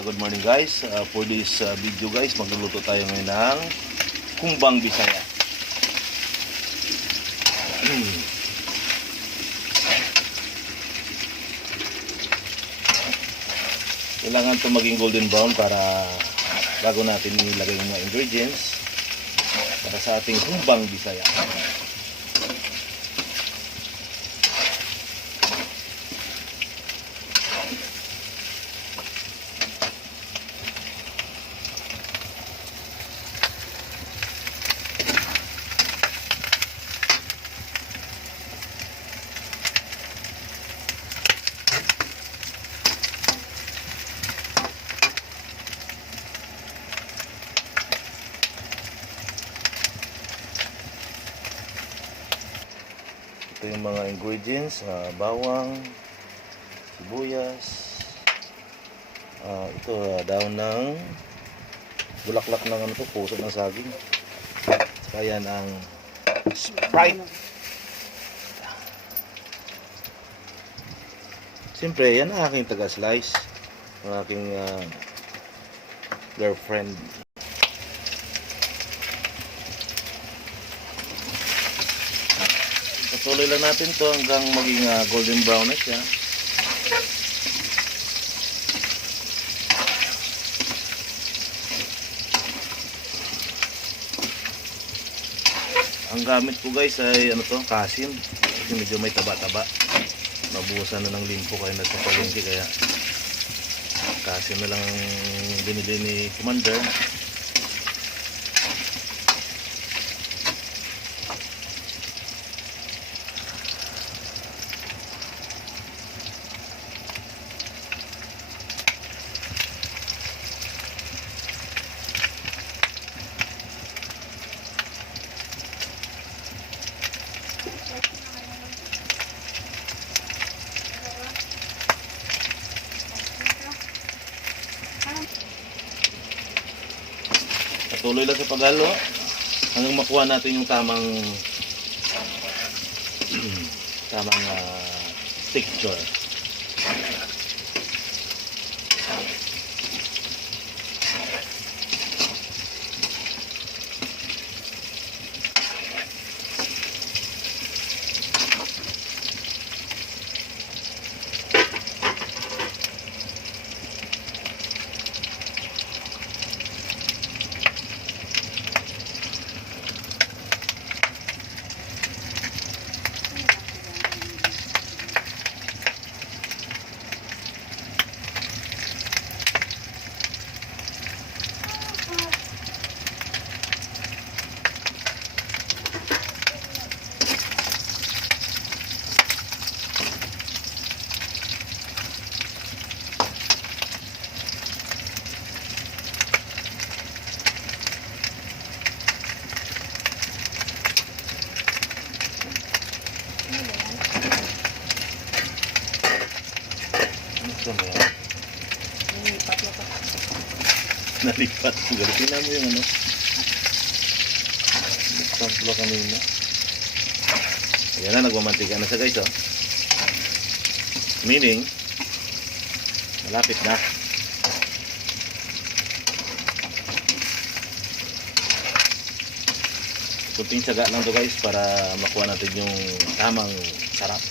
Good morning guys. For this video guys, magluluto tayo ngayon ng kumbang Bisaya. Kailangan ito maging golden brown para bago natin ilagay yung mga ingredients para sa ating kumbang Bisaya. Ito yung mga ingredients, bawang, sibuyas, ito daon ng bulaklak ng puso ng saging. Saka yan ang Sprite. Siyempre, yan ang aking taga-slice, ang aking girlfriend. Patuloy lang natin to hanggang maging golden brown na siya. Ang gamit ko guys ay kasim. Kasi medyo may taba-taba. Nabuhusan na ng limpo kaya nagpapalingki, kaya kasim na lang binili ni Commander. Patuloy lang sa paghalo hanggang makuha natin yung tamang texture. Nalipat ko. Tingnan mo yung nagpaplo kanina. Ayan na, nagmamantika na siya guys. Meaning malapit na. Kunting tiyaga lang to guys para makuha natin yung tamang sarap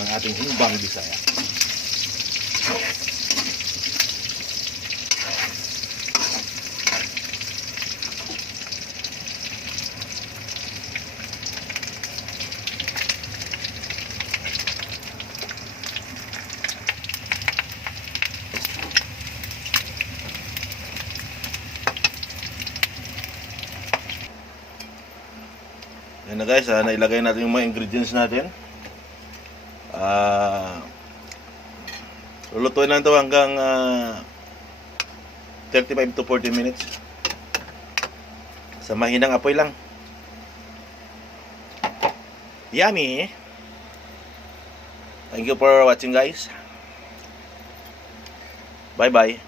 ng ating kumbang Bisaya. Ayan na guys, nailagay natin yung mga ingredients natin. Lulutuin lang ito hanggang 35 to 40 minutes sa mahinang apoy lang. Yummy! Thank you for watching guys. Bye bye.